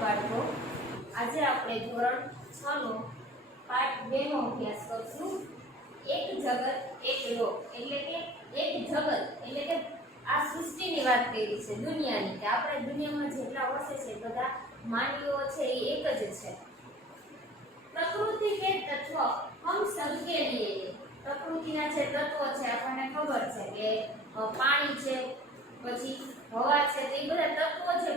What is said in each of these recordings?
બાળકો, આજે આપણે ધોરણ 6 નો પાઠ 2 નો અભ્યાસ કરશું. એક જગત એક લોક, એટલે કે એક જગત એટલે કે આ સૃષ્ટિની વાત કરી છે, દુનિયાની, કે આપણે દુનિયામાં જેટલા વસે છે બધા માનવીઓ છે એ એક જ છે. પ્રકૃતિ કે તત્વ હમ સબકે લીએ, પ્રકૃતિના જે તત્વો છે આપણને ખબર છે કે પાણી છે, પછી હવા છે, તો એ બધા તત્વો છે,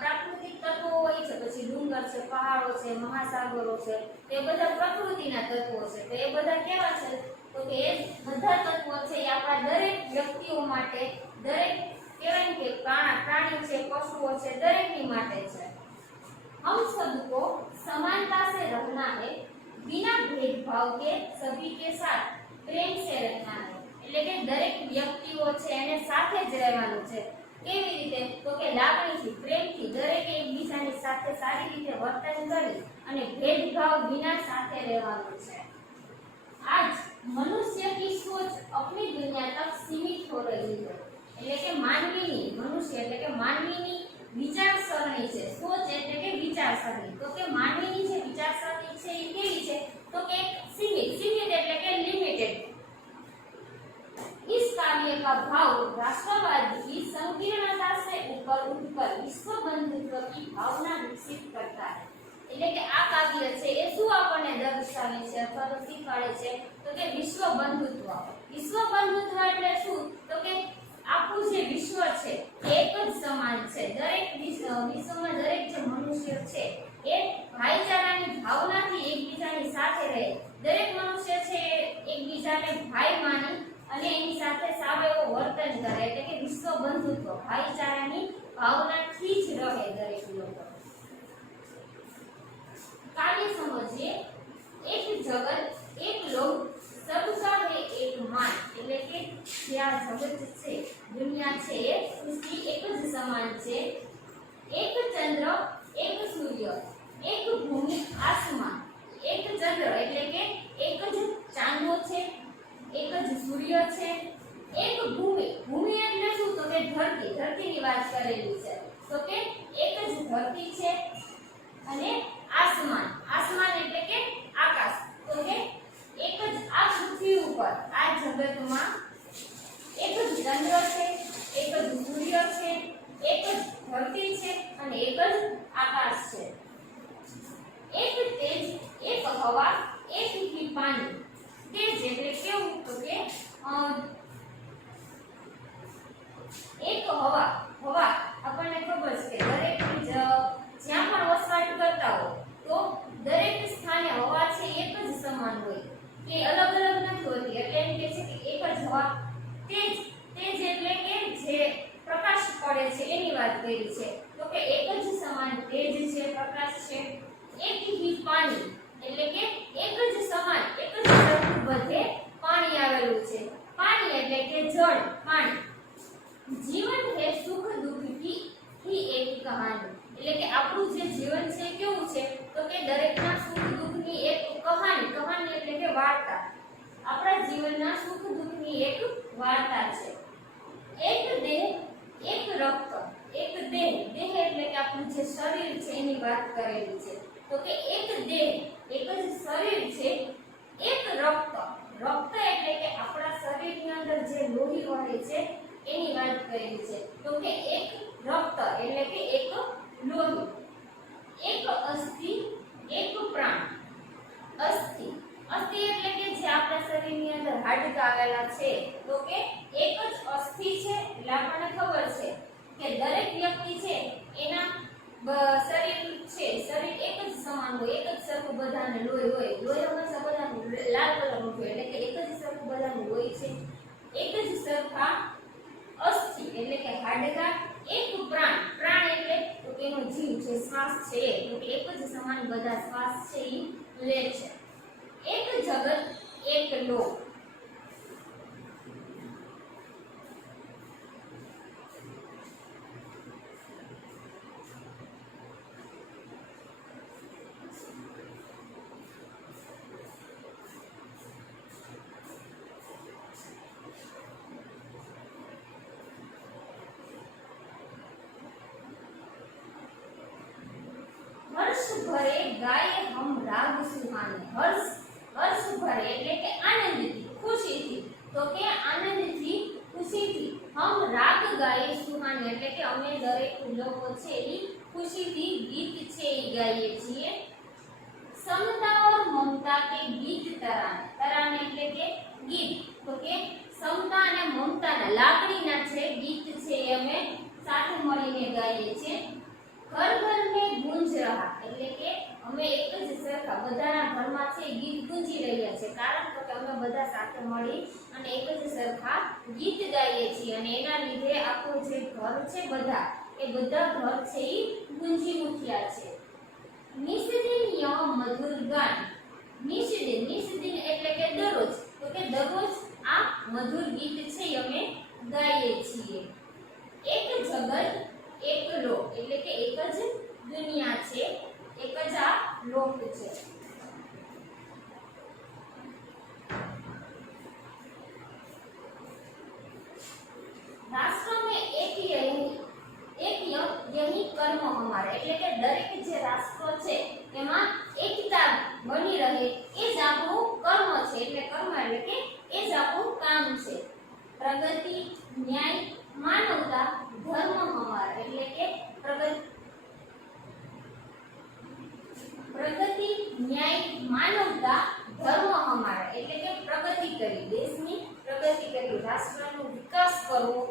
પ્રાકૃતિક તત્વો હોય છે. પછી ડુંગર છે, પહાડો છે, મહાસાગરો છે, તે બધા પ્રકૃતિના તત્વો છે. તો એ બધા કેવા છે? તો કે એ બધા તત્વો છે એ આપણા દરેક વ્યક્તિઓ માટે, દરેક કહેવાય કે પ્રાણી છે, પશુઓ છે, દરેકની માટે છે. हम सबको समानता से रहना है, बिना भेदभाव के सभी के साथ प्रेम से रहना है. એટલે કે દરેક વ્યક્તિઓ છે એને સાથે જ રહેવાનું છે. કેવી રીતે? તો કે લાગણીથી, પ્રેમથી, દરેક એકબીજાની સાથે સારી રીતે વર્તન કરી અને ભેદભાવ વિના સાથે રહેવાનું છે. आज मनुष्य की सोच अपनी दुनिया तक सीमित हो रही है. એટલે કે માનવીની, મનુષ્ય એટલે કે માનવીની વિચારસરણી છે. સોચ એટલે કે વિચારસરણી. તો કે માનવીની જે વિચારસરણી છે એ કેવી છે? તો કે સીમિત. સીમિત એટલે કે લિમિટેડ. इस कार्य का भाव राष्ट्रवाद की संकीर्णता से ऊपर उठकर विश्व बंधुत्व की भावना विकसित करता है. એટલે કે આ કાવ્ય છે એ શું આપણને દર્શાવે છે અથવા તો શીખવાડે છે? તો કે વિશ્વ બંધુત્વ. વિશ્વ બંધુત્વ એટલે શું? તો કે આખું જે વિશ્વ છે એક જ સમાન છે. દરેક વિશ્વમાં દરેક જે મનુષ્ય છે એ ભાઈચારાની ભાવનાથી એકબીજાની સાથે રહે. દરેક મનુષ્ય છે એકબીજાને ભાઈ માની અને એની સાથે સાવ એવો વર્તન કરે. એટલે કે વિશ્વ બંધુત્વ, ભાઈચારાની ભાવનાથી જ રહે દરેક લોકો. कार्य समझिए. एक जगत एक लोक सबका है एक मान. એટલે કે જે આ જગત છે, દુનિયા છે, એ સૃષ્ટિ એક જ સમાન છે. એક ચંદ્ર એક સૂર્ય એક ભૂમિ આસમાન. એક ચંદ્ર એટલે કે એક જ ચાંદો છે, એક જ સૂર્ય છે, એક ભૂમિ. ભૂમિ એટલે શું? તો કે ધરતી. ધરતીની વાત કરેલી છે. તો કે એક જ ધરતી છે અને આસમાન. આસમાન એટલે કે આકાશ. તો કે એક જ આ પૃથ્વી ઉપર, આ જગતમાં એક જ ચંદ્ર છે, એક જ સૂર્ય છે, એક જ ધરતી છે અને એક જ આકાશ છે. એક તેજ, એક હવા, એક ही पानी. તેજ એટલે કેવું? તો કે એક હવા. હવા આપણને ખબર છે કે દરેક જ્યાં પણ વસવાટ કરતા હો તો દરેક સ્થાને હવા છે એક જ સમાન હોય, કે અલગ અલગ નથી હોતી. એટલે એમ કે છે કે એક જ હવા. તેજ, તેજ એટલે કે જે પ્રકાશ પડે છે એની વાત કરી છે. તો કે એક જ સમાન તેજ છે, પ્રકાશ છે. એક ही पानी એટલે કે એક જ સમાન, એક જ સરખું બધે પાણી આવેલું છે. પાણી એટલે કે જળ, પાણી. જીવન है सुख दुख की ही एक कहानी. એટલે કે આપણું જે જીવન છે કેવું છે? તો કે દરેકના સુખ દુઃખની એક કહાની. કહાની એટલે કે વાર્તા. આપણા જીવનના સુખ દુઃખની એક વાર્તા છે. એક દેહ એક રક્ત. એક દેહ, દેહ એટલે કે આપણું જે શરીર છે એની વાત કરેલી છે. તો કે એક દેહ, એક જ શરીર છે, એક રક્ત. રક્ત એટલે કે આપણા શરીરની અંદર જે લોહી વહે છે એની વાત કરેલી છે. તો કે એક રક્ત એટલે કે એક લોહી. એક અસ્થિ એક પ્રાણ. અસ્થિ, અસ્થિ એટલે કે જે આપણા શરીરની અંદર હાડકાં આવેલા છે. તો કે એક જ અસ્થિ છે. એટલે આપણને ખબર છે કે દરેક વ્યક્તિ છે એના શરીર છે, શરીર એક જ સમાન હોય, એક જ સરખું બધાને લોહી હોય. લોહી હંમેશા બધાનું લાલ કલરનું હોય. એટલે કે એક જ સરખું બધાનું લોહી છે. એક જ સરખા અસ્થિ એટલે કે હાડકાં. એક પ્રાણ. પ્રાણ એટલે તો કે એનો જીવ છે, શ્વાસ છે. તો કે એક જ સમાન બધા શ્વાસ છે એ લે છે. એક જગત એક લોક. हर्ष भरे गाए हम राग सुहाने। हर्ष हर्ष भरे એટલે કે આનંદથી ખુશીથી તો કે આનંદથી ખુશીથી हम राग गाए सुहाने એટલે કે અમે દરેક લોકો છે એ ખુશીથી ગીત છે એ ગાઈએ છીએ। समता और ममता के गीत तराने। तराने એટલે કે ગીત તો કે સમતા અને મમતાના લાગણીના છે ગીત છે એ અમે સાથે મળીને ગાઈએ છીએ। घर घर में गूंज रहा એટલે કે અમે એક જ સરખા બધાના ઘરમાં છે ગીત ગુંજી રહ્યા છે કારણ કે અમે બધા સાથે મળી અને એક જ સરખા ગીત ગાઈએ છીએ અને એના લીધે આખું જે ઘર છે બધા એ બધા ઘર છે એ ગુંજી ઉઠ્યા છે। નિષદિન યહ મધુર ગાન। નિષદિન એટલે કે દરરોજ તો કે દરરોજ આ મધુર ગીત છે અમે ગાઈએ છીએ। એક જગત એક લોક એટલે કે એક જ દુનિયા છે એક જ આ લોક છે। राष्ट्र में एक यही कर्म हमारे એટલે કે દરેક જે રાષ્ટ્ર છે એમાં એકતા બની રહે એ જ આપણું કર્મ છે એટલે કર્મ એટલે કે એ જ આપણું કામ છે। પ્રગતિ ન્યાય માનવતા ધર્મ हमारा એટલે કે પ્રગતિ ન્યાય માનવતા ધર્મ हमारा એટલે કે પ્રગતિ કરી દેશની પ્રગતિ કરી રાષ્ટ્રનો વિકાસ કરવો।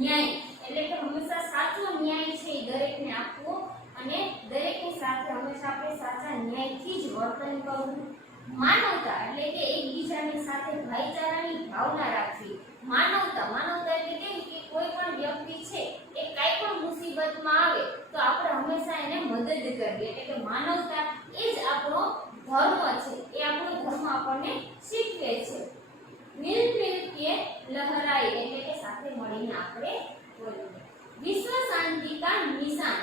ન્યાય એટલે કે હંમેશા સાચો ન્યાય છે દરેકને આપવો અને દરેકની સાથે હંમેશા આપણે સાચા ન્યાયથી જ વર્તન કરવું। માનવતા એટલે કે એકબીજાની સાથે ભાઈચારાની ભાવના રાખવી। માનવતા એટલે કે કોઈ પણ વ્યક્તિ છે એ કાઈ પણ મુસીબતમાં આવે તો આપણે હંમેશા એને મદદ કરવી એટલે કે માનવતા એ જ આપણો ધર્મ છે એ આપણો ધર્મ આપણને શીખવે છે। મિલ મિલ કે લહરાઈ એટલે કે સાથે મળીને આપણે બોલીએ। વિશ્વ શાંતિ કા નિશાન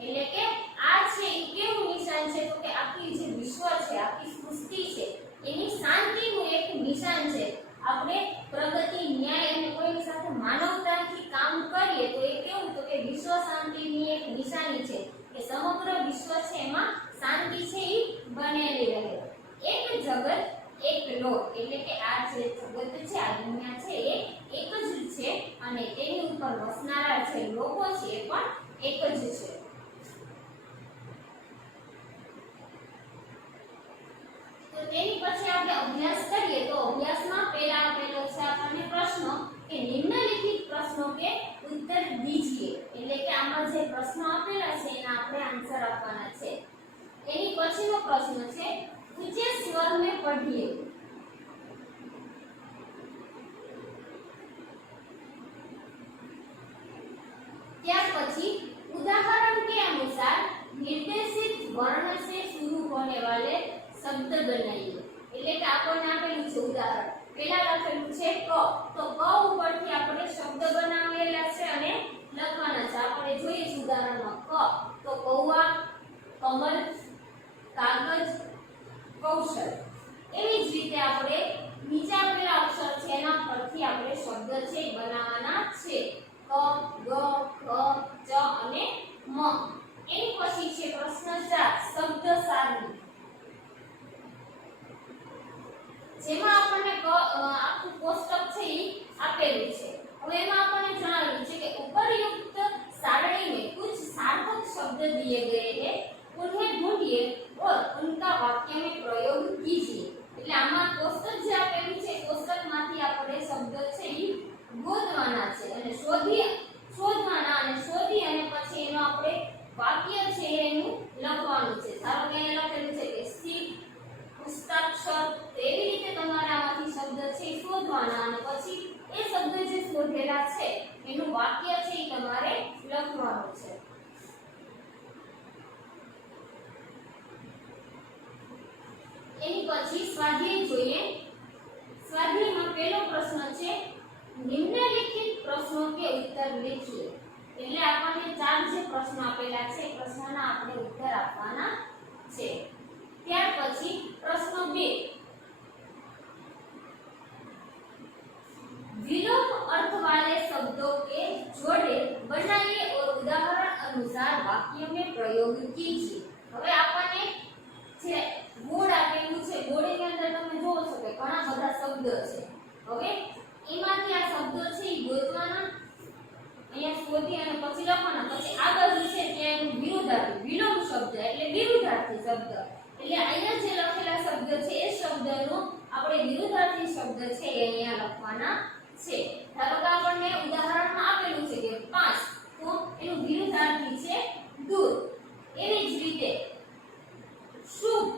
એટલે કે આ છે એ કેવું નિશાન છે તો કે આખી જે વિશ્વ છે આખી સૃષ્ટિ છે એની શાંતિનું એક નિશાન છે। આપણે પ્રગતિ ન્યાય અને કોઈની સાથે માનવતાથી કામ કરીએ તો એ કેવું તો કે વિશ્વ શાંતિની એક નિશાની છે કે સમગ્ર વિશ્વ છે એમાં શાંતિ છે એ બનેલી રહે। એક જગત એક લોક એટલે કે આ જે જગત છે આ દુનિયા છે એ એક જ છે અને તેની ઉપર વસનારા જે લોકો છે એ પણ એક જ છે। તો તેની પછી આપણે અભ્યાસ કરીએ તો અભ્યાસમાં પહેલો છે આપણને પ્રશ્ન કે નિમ્નલિખિત પ્રશ્નો કે ઉત્તર દીजिए એટલે કે આમાં જે પ્રશ્નો આપેલા છે એના આપણે આન્સર આપવાના છે। એની પછીનો પ્રશ્ન છે ऊंचे स्वर में पढ़िए। ત્યાર પછી उदाहरण के अनुसार निर्देशित वर्ण से शुरू होने वाले शब्द बनाइए એટલે કે આપણને આપેલું છે ઉદાહરણ પહેલા લખેલું છે ક તો ક ઉપરથી આપણે શબ્દ બનાવેલા છે અને લખવાના છે। આપણે જોઈએ છે ઉદાહરણમાં ક તો કૌવા કમલ કાગજ કૌશલ। એવી જ રીતે આપણે નીચે આપેલા અક્ષર છે એના પરથી આપણે શબ્દ છે બનાવવાના છે ક ગ ખ ચ અને મ। એની પછી છે પ્રશ્ન 4 શબ્દ સારણી જેમાં આપણને આખું કોષ્ટક છે એ આપેલું છે। હવે એમાં આપણને જણાવ્યું છે કે ઉપરયુક્ત सारणी में कुछ सार्थक शब्द दिए गए हैं उन्हें ढूंढिए और उनका वाक्य में प्रयोग कीजिए એટલે આમાં કોષ્ટક જે આપેલું છે કોષ્ટકમાંથી આપણે શબ્દ છે એ ગોતવાના છે અને શોધવાના અને શોધી અને પછી એનો આપણે વાક્ય છે એનું લખવાનું છે। ધારો કે અહીંયા લખેલું છે કે સીપ પુસ્તાક્ષર તો એવી રીતે તમારે આમાંથી શબ્દ છે શોધવાના અને પછી એ શબ્દ જે શોધેલા છે એનું વાક્ય છે એ તમારે લખવાનું છે। એની પછી સ્વાધ્યાય જોઈએ। સ્વાધ્યાયમાં પહેલો પ્રશ્ન છે નિમ્નલિખિત પ્રશ્નો કે ઉત્તર लिखिए એટલે આપણને ચાર જે પ્રશ્નો આપેલા છે પ્રશ્નોના આપણે ઉત્તર આપવાના છે। ત્યાર પછી પ્રશ્ન 2 विलोम अर्थ वाले शब्दों के जोड़े बनाइए और उदाहरण अनुसार वाक्य में प्रयोग प्रयोग कीजिए। હવે આપણને જે બોર્ડ આપેલું છે, બોર્ડની અંદર તમે જોવો છો કે ઘણા બધા શબ્દ છે। હવે એમાંથી આ શબ્દો છે એ ગોતવાના, અહીંયા શોધી અને પછી લખવાના। પછી આ બાજુ છે ત્યાં એનું વિરુદ્ધાર્થી, વિલોમ શબ્દ એટલે વિરુદ્ધાર્થી શબ્દ, એટલે અહીંયા જે લખેલા શબ્દ છે એ શબ્દનો આપણે વિરુદ્ધાર્થી શબ્દ છે એ અહીંયા લખવાના છે। ધારો કે આપણને ઉદાહરણમાં આપેલું છે કે 5, તો એનું વિરુદ્ધાર્થી છે દૂર। એવી જ રીતે શુભ,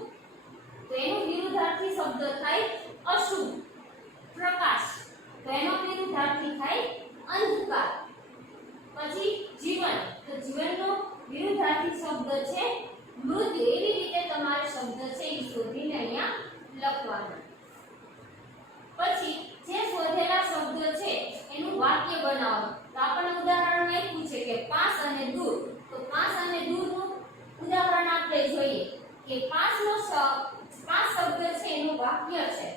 તો એનું વિરુદ્ધાર્થી શબ્દ થાય અશુભ। પ્રકાશ, તો એનો વિરુદ્ધાર્થી થાય અંધકાર। પછી જીવન, તો જીવનનો વિરુદ્ધાર્થી શબ્દ છે મૃત્યુ। એવી રીતે તમારે શબ્દ છે એ શોધીને અહીંયા લખવાના। પછી જે શોધેલા શબ્દ છે એનું વાક્ય બનાવો। તો આપણને ઉદાહરણ આપ્યું છે કે 5 અને દૂર, તો 5 અને દૂરનું ઉદાહરણ આપણે જોઈએ કે 5 નો 5 શબ્દ છે એનું વાક્ય છે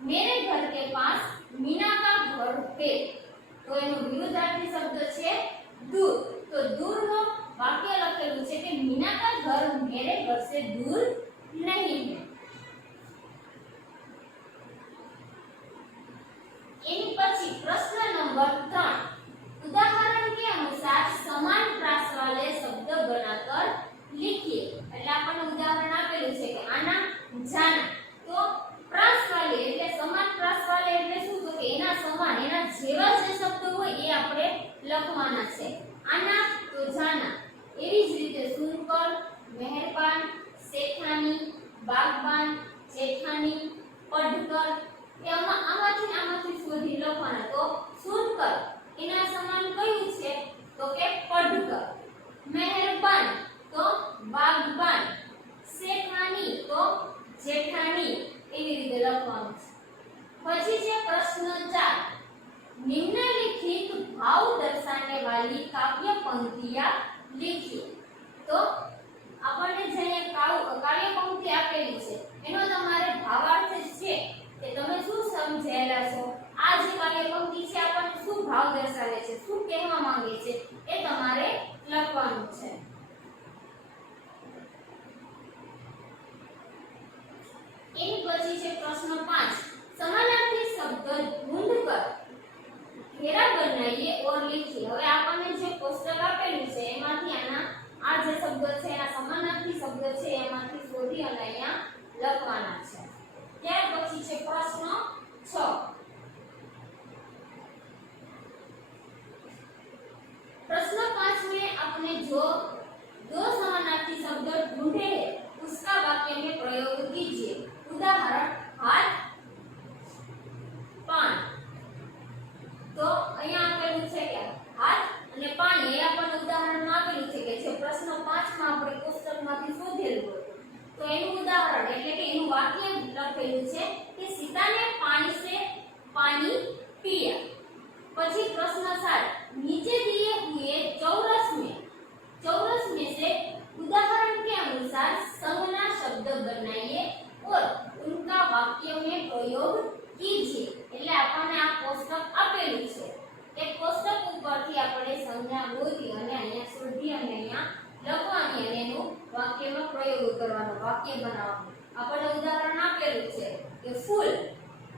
મેરે ઘર કે પાસ मीना का घर है, તો એનો વિરુદ્ધાર્થી શબ્દ છે दूर। તો दूरનો વાક્ય લખેલું છે કે मीना का घर मेरे घर से दूर नहीं है। એની પછી પ્રશ્ન નંબર 3, उदाहरण के अनुसार समान प्रास वाले शब्द बनाकर लिखिए। એટલે આપણને ઉદાહરણ આપેલું છે કે આના જાના, તો પ્રાસ વાલે એટલે સમાન પ્રાસ વાલે એટલે શું, તો કે એના સમાન એના જેવા જે શબ્દો હોય એ આપણે લખવાના છે। આના તો જાના, એવી જ રીતે સુનકર, મહેરબાન, શેખાની, બાગબાન, જેઠાની, પઢકર, આમાંથી શોધી લખવાના। તો સુનકર એના સમાન કયું છે, તો કે પઢકર। મહેરબાન તો બાગબાન, શેખાની તો જેઠાની, એવી રીતે લખવાનું છે। પછી છે પ્રશ્ન 4, निम्नलिखित भाव दर्शाने वाली काव्य पंक्तियां लिखिए। तो આપણને જે કાવ્ય પંક્તિ આપેલી છે એનો તમારે ભાવાર્થ છે કે તમે શું સમજેલા છો, આ જે કાવ્ય પંક્તિ છે આપણને શું ભાવ દર્શાવે છે, શું કહેવા માંગે છે એ તમારે લખવાનું છે। એની પછી છે પ્રશ્ન 5, समानार्थी शब्द ढूंढकर घेरा बनाइए और लिखिए। હવે આપણને જે કોષ્ટક આપેલું છે એમાંથી આ જે શબ્દ છે એના સમાનાર્થી શબ્દ છે એમાંથી શોધી અને અહીંયા લખવાના છે। ત્યાર પછી છે પ્રશ્ન 6, प्रश्न 5 में आपने जो दो समानार्थी शब्द ढूंढे हैं उसका वाक्य में प्रयोग कीजिए। उदाहरण हाथ, पान। तो અહીંયા આપેલું છે કે હાથ અને પાણી, એ આપણને ઉદાહરણમાં આપેલું છે કે જે પ્રશ્ન 5 માં આપણે કોષ્ટકમાંથી શોધેલું હતું, તો એનું ઉદાહરણ એટલે કે એનું વાક્ય લખેલું છે કે सीता ने पानी से पानी पिया। પછી પ્રશ્ન 7, नीचे दिए हुए चौरस में से उदाहरण के अनुसार संज्ञा शब्द बनाइए और उनका वाक्य में प्रयोग कीजिए। એટલે આપણને આ કોષ્ટક આપેલું છે, એ કોષ્ટક ઉપરથી આપણે સંજ્ઞા ગોતી અને અહીંયા શોધી અને અહીંયા લખવાની અને એનું વાક્યમાં પ્રયોગ કરવાનો, વાક્ય બનાવવાનું। આપણે ઉદાહરણ આપેલું છે કે ફૂલ,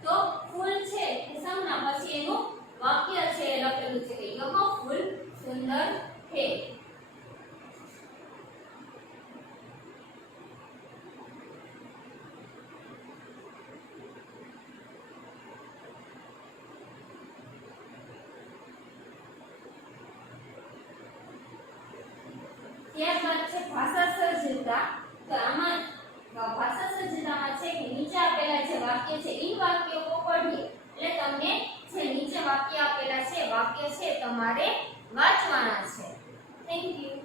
તો ફૂલ છે એ સંજ્ઞા, પછી એનું વાક્ય છે એ લખેલું છે કે यह फूल सुंदर है। ત્યારબાદ છે ભાષા સર્જિતા। તો આમાં ભાષા સર્જિતામાં છે કે નીચે આપેલા જે વાક્ય છે इन વાક્યો को पढ़िए। એટલે તમને જે નીચે વાક્ય આપેલા છે વાક્ય છે તમારે વાંચવાના છે। Thank you.